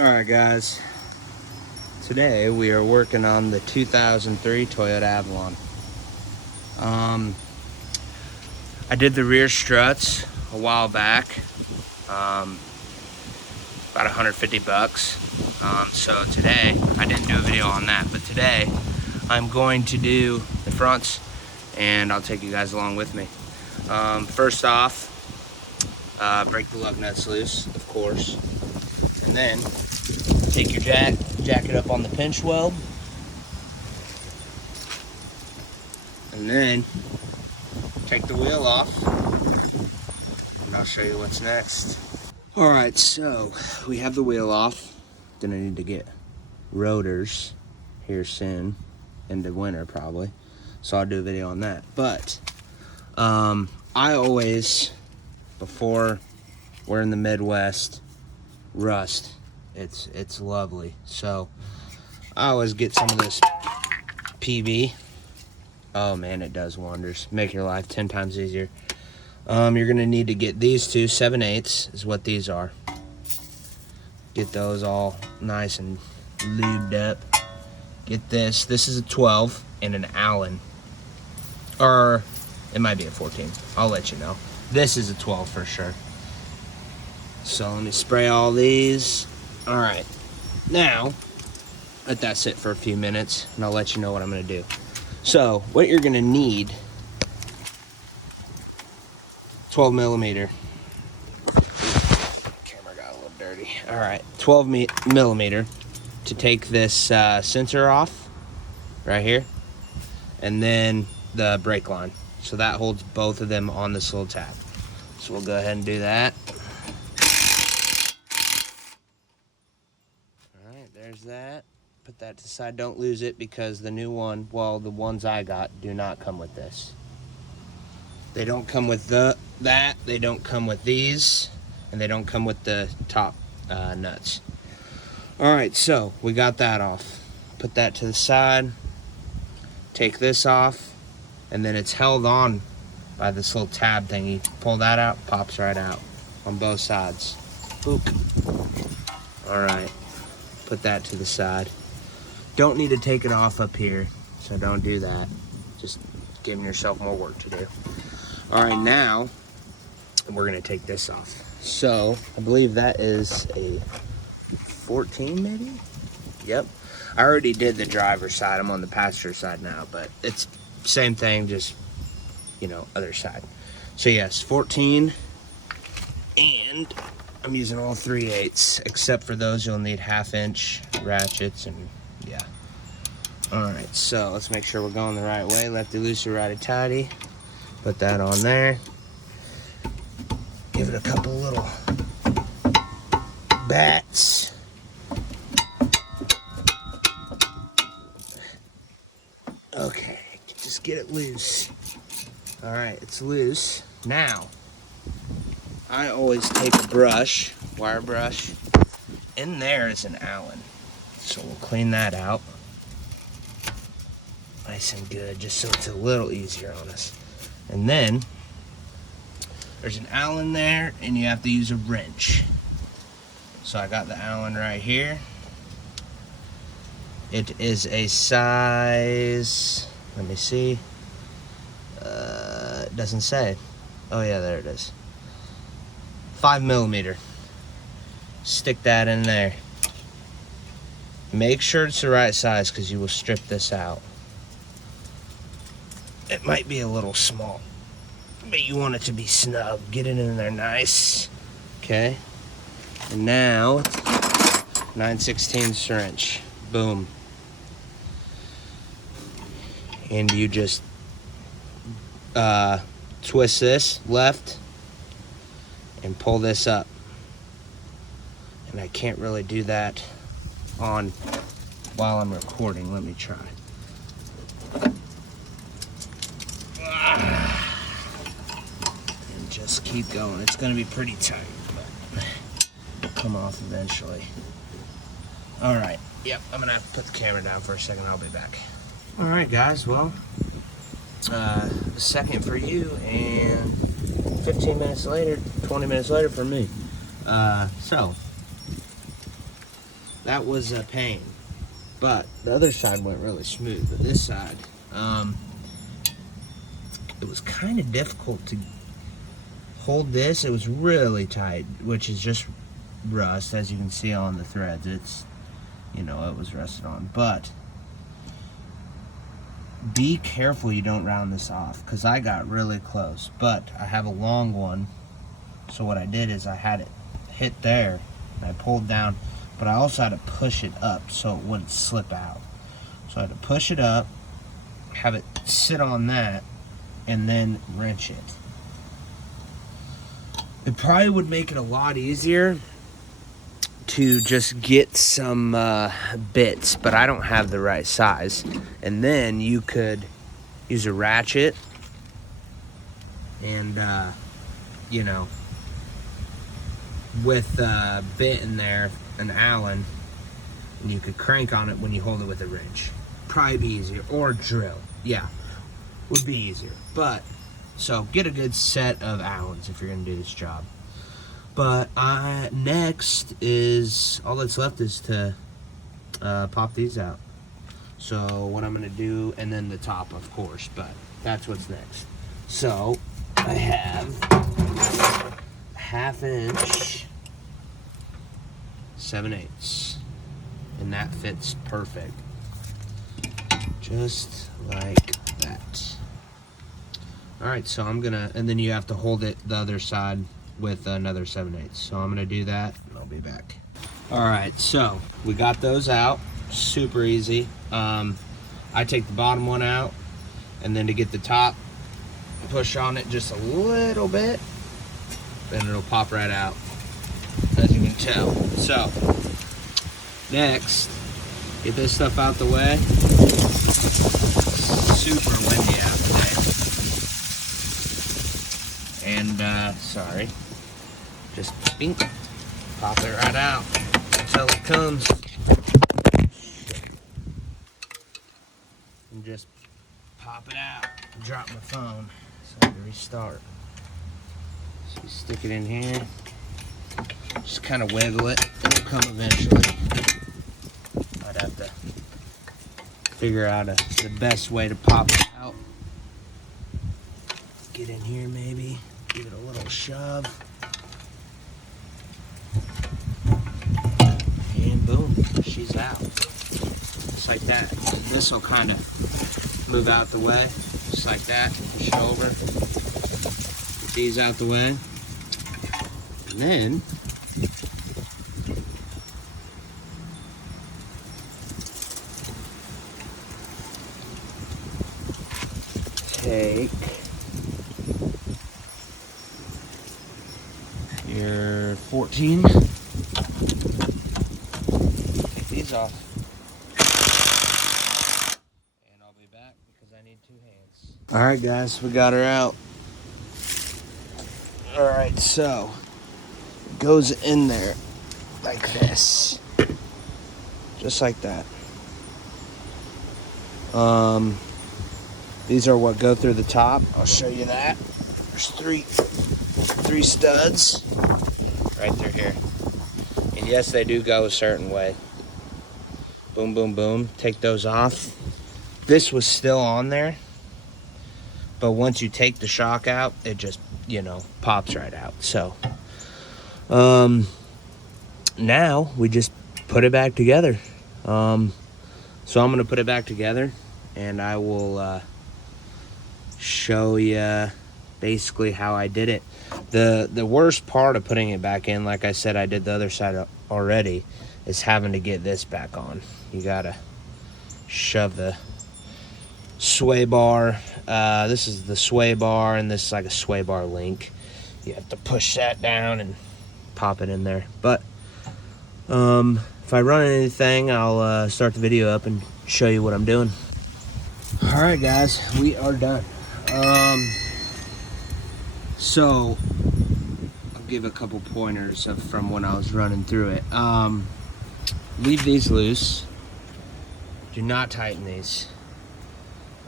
Alright guys, today we are working on the 2003 Toyota Avalon. I did the rear struts a while back, about 150 bucks. So today, I didn't do a video on that, but today I'm going to do the fronts and I'll take you guys along with me. First off, break the lug nuts loose, of course, and then take your jack it up on the pinch weld, and then take the wheel off, and I'll show you what's next. Alright, so we have the wheel off. Gonna need to get rotors here soon, into winter probably, so I'll do a video on that. But I always, before we're in the Midwest, rust. It's lovely. So I always get some of this PB. Oh man, it does wonders. Make your life 10 times easier. You're gonna need to get these two 7/8 is what these are. Get those all nice and lubed up. Get this. This is a 12 and an Allen, or it might be a 14. I'll let you know. This is a 12 for sure. So let me spray all these. All right, now let that sit for a few minutes and I'll let you know what I'm gonna do. So what you're gonna need, 12 millimeter. Camera got a little dirty. All right, 12 millimeter to take this sensor off right here, and then the brake line. So that holds both of them on this little tab. So we'll go ahead and do that. All right, there's that. Put that to the side. Don't lose it because the new one, well, the ones I got do not come with this. They don't come with that. They don't come with these, and they don't come with the top nuts. All right, so we got that off. Put that to the side. Take this off, and then it's held on by this little tab thing. You pull that out, pops right out on both sides. Boop. All right, put that to the side. Don't need to take it off up here, so don't do that. Just giving yourself more work to do. All right, now we're gonna take this off. So I believe that is a 14 maybe? Yep. I already did the driver's side. I'm on the passenger side now, but it's same thing, just, you know, other side. So yes, 14, and I'm using all 3/8, except for those you'll need 1/2-inch ratchets, and yeah. All right, so let's make sure we're going the right way. Lefty loosey, righty tighty. Put that on there. Give it a couple little bats. Okay, just get it loose. All right, it's loose. Now, I always take a brush, wire brush. In there is an Allen. So we'll clean that out. Nice and good, just so it's a little easier on us. And then, there's an Allen there, and you have to use a wrench. So I got the Allen right here. It is a size, let me see. It doesn't say. Oh yeah, there it is. 5 millimeter. Stick that in there. Make sure it's the right size because you will strip this out. It might be a little small, but you want it to be snug. Get it in there nice. Okay. And now, 9/16 wrench. Boom. And you just twist this left and pull this up. And I can't really do that on while I'm recording. Let me try. And just keep going. It's going to be pretty tight, but it'll come off eventually. All right. Yep, I'm going to have to put the camera down for a second. I'll be back. All right, guys. Well, a second for you and 15 minutes later, 20 minutes later for me. So that was a pain. But the other side went really smooth. But this side, it was kind of difficult to hold this. It was really tight, which is just rust, as you can see on the threads. It's, you know, it was rusted on. But be careful you don't round this off, because I got really close. But I have a long one, so what I did is I had it hit there, and I pulled down, but I also had to push it up so it wouldn't slip out. So I had to push it up, have it sit on that, and then wrench it. It probably would make it a lot easier to just get some bits, but I don't have the right size. And then you could use a ratchet and, you know, with a bit in there, an Allen, and you could crank on it when you hold it with a wrench. Probably be easier, or drill. Yeah, would be easier. But so get a good set of Allens if you're gonna do this job. But next is, all that's left is to pop these out. So what I'm gonna do, and then the top, of course, but that's what's next. So I have 1/2 inch 7/8, and that fits perfect, just like that. All right, so I'm gonna, and then you have to hold it the other side with another 7/8. So I'm gonna do that, and I'll be back. All right, so we got those out, super easy. I take the bottom one out, and then to get the top, push on it just a little bit, and it'll pop right out, as you can tell. So next, get this stuff out the way. Super windy out today. And sorry, just bink, pop it right out until it comes. And just pop it out. Drop my phone, so I have to restart. So you stick it in here, just kind of wiggle it, it'll come eventually. I'd have to figure out the best way to pop it out. Get in here maybe, give it a little shove. And boom, she's out. Just like that. This will kind of move out the way, just like that. Push over. Get these out the way. And then take your 14. Take these off. And I'll be back because I need 2 hands. Alright guys, we got her out. Alright, so it goes in there like this. Just like that. These are what go through the top. I'll show you that. There's three studs right through here. And yes, they do go a certain way. Boom, boom, boom. Take those off. This was still on there, but once you take the shock out, it just, you know, pops right out. So now we just put it back together. So I'm gonna put it back together, and I will show you basically how I did it. The worst part of putting it back in, like I said, I did the other side already, is having to get this back on. You gotta shove the sway bar. This is the sway bar, and this is like a sway bar link. You have to push that down and pop it in there. But if I run anything, I'll start the video up and show you what I'm doing. All right, guys, we are done. So I'll give a couple pointers from when I was running through it. Leave these loose. Do not tighten these.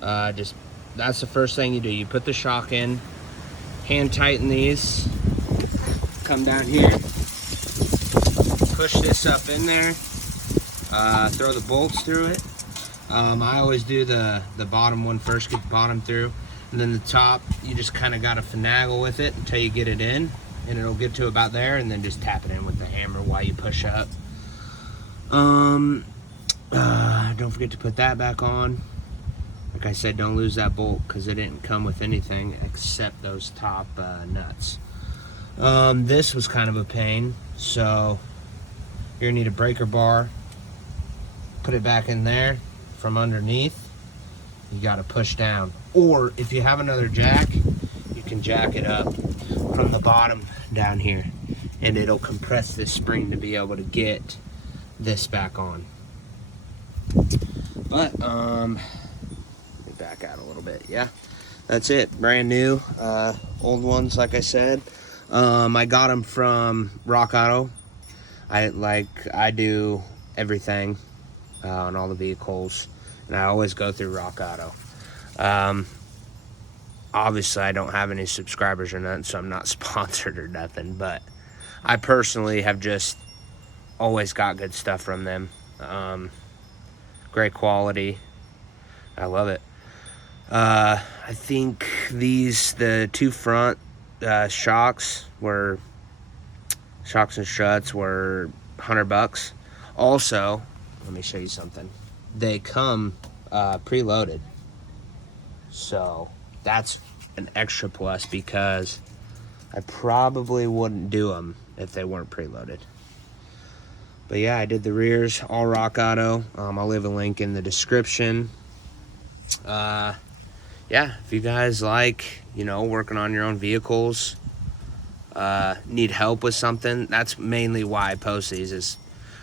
That's the first thing you do. You put the shock in, hand tighten these, come down here, push this up in there, throw the bolts through it. I always do the bottom one first, get the bottom through, and then the top, you just kind of got to finagle with it until you get it in, and it'll get to about there, and then just tap it in with the hammer while you push up. Don't forget to put that back on. Like I said, don't lose that bolt because it didn't come with anything except those top nuts. This was kind of a pain, so you're gonna need a breaker bar. Put it back in there from underneath. You got to push down, or if you have another jack, you can jack it up from the bottom down here, and it'll compress this spring to be able to get this back on. But let me back out a little bit. Yeah, that's it. Brand new. Old ones, like I said, I got them from Rock Auto. I do everything on all the vehicles, and I always go through Rock Auto. Obviously I don't have any subscribers or nothing, so I'm not sponsored or nothing, but I personally have just always got good stuff from them. Great quality. I love it. I think the two front shocks and struts were $100. Also, let me show you something. They come preloaded, so that's an extra plus because I probably wouldn't do them if they weren't preloaded. But yeah, I did the rears, all Rock Auto. I'll leave a link in the description. Yeah, if you guys like, working on your own vehicles, need help with something, that's mainly why I post these. Is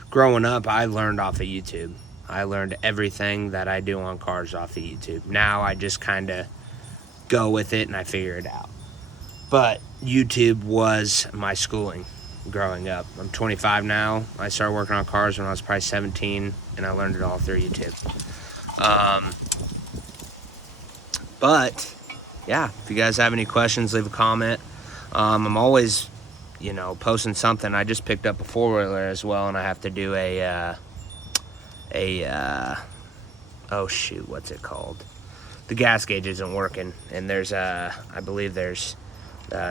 growing up, I learned off of YouTube. I learned everything that I do on cars off of YouTube. Now I just kind of go with it and I figure it out. But YouTube was my schooling growing up. I'm 25 now. I started working on cars when I was probably 17, and I learned it all through YouTube. But yeah, if you guys have any questions, leave a comment. I'm always, posting something. I just picked up a four-wheeler as well, and I have to do oh shoot, what's it called? The gas gauge isn't working, and there's I believe there's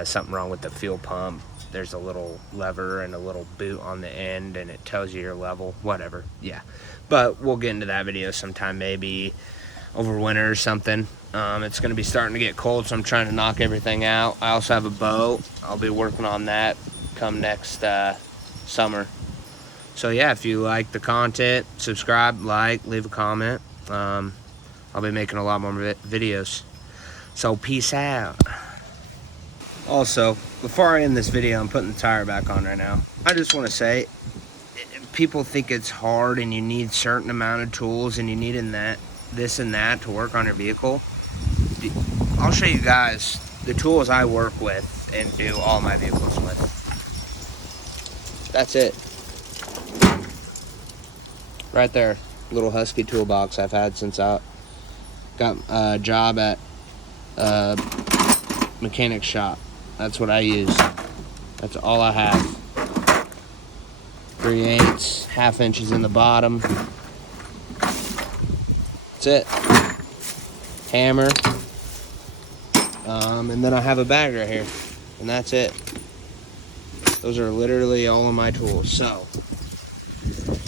something wrong with the fuel pump. There's a little lever and a little boot on the end, and it tells you your level, whatever. Yeah, but we'll get into that video sometime, maybe over winter or something. It's going to be starting to get cold, so I'm trying to knock everything out. I also have a boat. I'll be working on that come next summer. So yeah, if you like the content, subscribe, leave a comment. I'll be making a lot more videos. So peace out. Also, before I end this video, I'm putting the tire back on right now. I just want to say, people think it's hard and you need certain amount of tools and you need this and that to work on your vehicle. I'll show you guys the tools I work with and do all my vehicles with. That's it. Right there, little Husky toolbox I've had since I got a job at a mechanic shop. That's what I use. That's all I have. 3/8, ½ inches in the bottom. That's it. Hammer. And then I have a bag right here. And that's it. Those are literally all of my tools. So,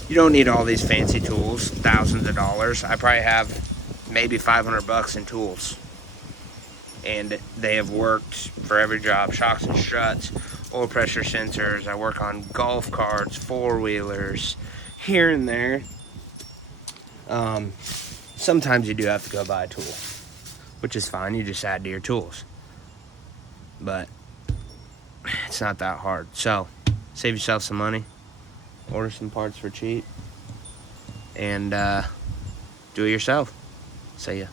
you don't need all these fancy tools, thousands of dollars. I probably have maybe $500 in tools. And they have worked for every job. Shocks and struts, oil pressure sensors. I work on golf carts, four-wheelers, here and there. Sometimes you do have to go buy a tool, which is fine. You just add to your tools. But it's not that hard. So, save yourself some money. Order some parts for cheap. And do it yourself. See ya.